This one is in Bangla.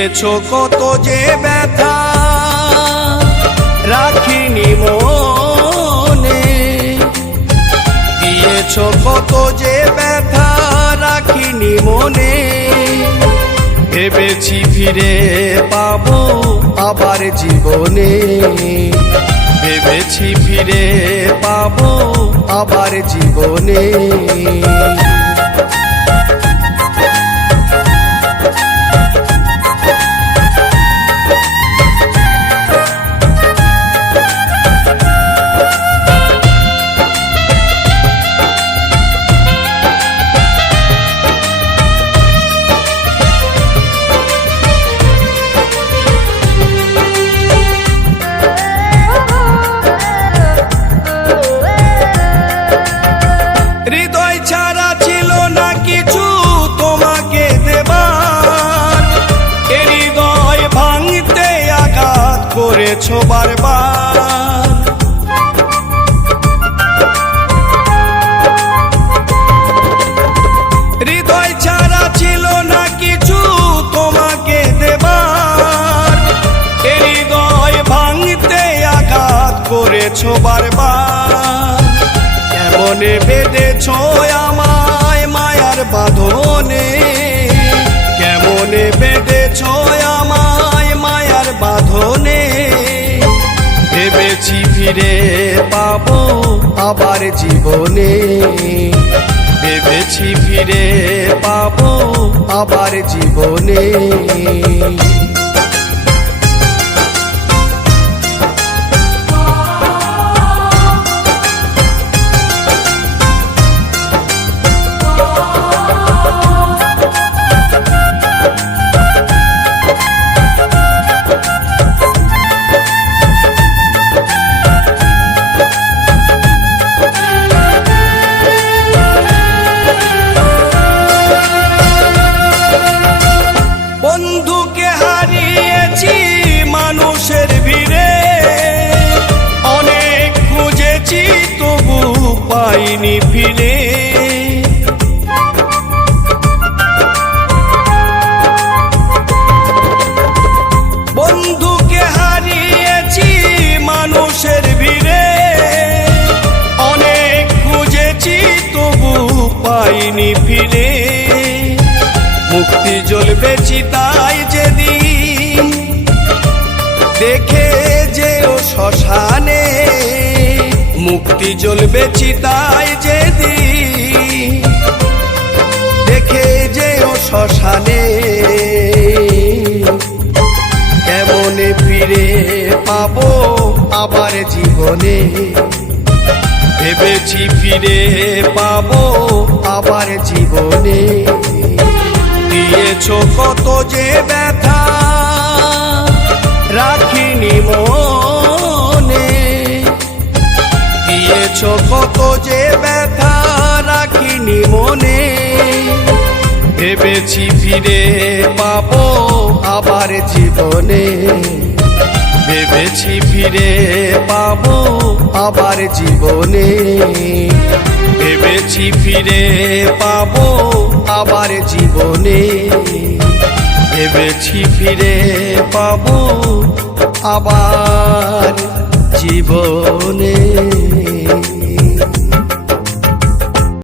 দিয়েছ কত যে ব্যথা। রাখিনি মনে। দিয়েছ কত যে ব্যথা, রাখিনি মনে। ভেবেছি ফিরে পাবো আবার জীবনে। ভেবেছি ফিরে পাবো আবার জীবনে। করেছ বারবার। হৃদয় ছাড়া ছিল না কিছু তোমাকে দেবার। হৃদয় ভাঙতে আঘাত করেছ বারবার। কেমনে বেঁধেছ ভেবেছি ফিরে পাবো আবার জীবনে। ভেবেছি ফিরে পাবো আবার জীবনে। পাইনি ফিরে। বন্ধুকে হারিয়েছি মানুষের ভিড়ে। অনেক খুঁজেছি, তবু পাইনি ফিরে। মুক্তি জ্বলবে চিতাই যেদিন। দেখে জ্বলবে চিতাই যেদিন। দেখে যে ও শ্মশানে। কেমনে ফিরে পাবো আবার জীবনে? ভেবেছি ফিরে পাবো আবার জীবনে। দিয়েছ কত যে ব্যথা দিয়েছ কত যে ব্যথা রাখিনি মনে। ভেবেছি ফিরে পাবো আবার জীবনে। ভেবেছি ফিরে পাবো আবার জীবনে। ভেবেছি ফিরে পাবো আবার জীবনে। ভেবেছি ফিরে পাবো আবার জীবনে।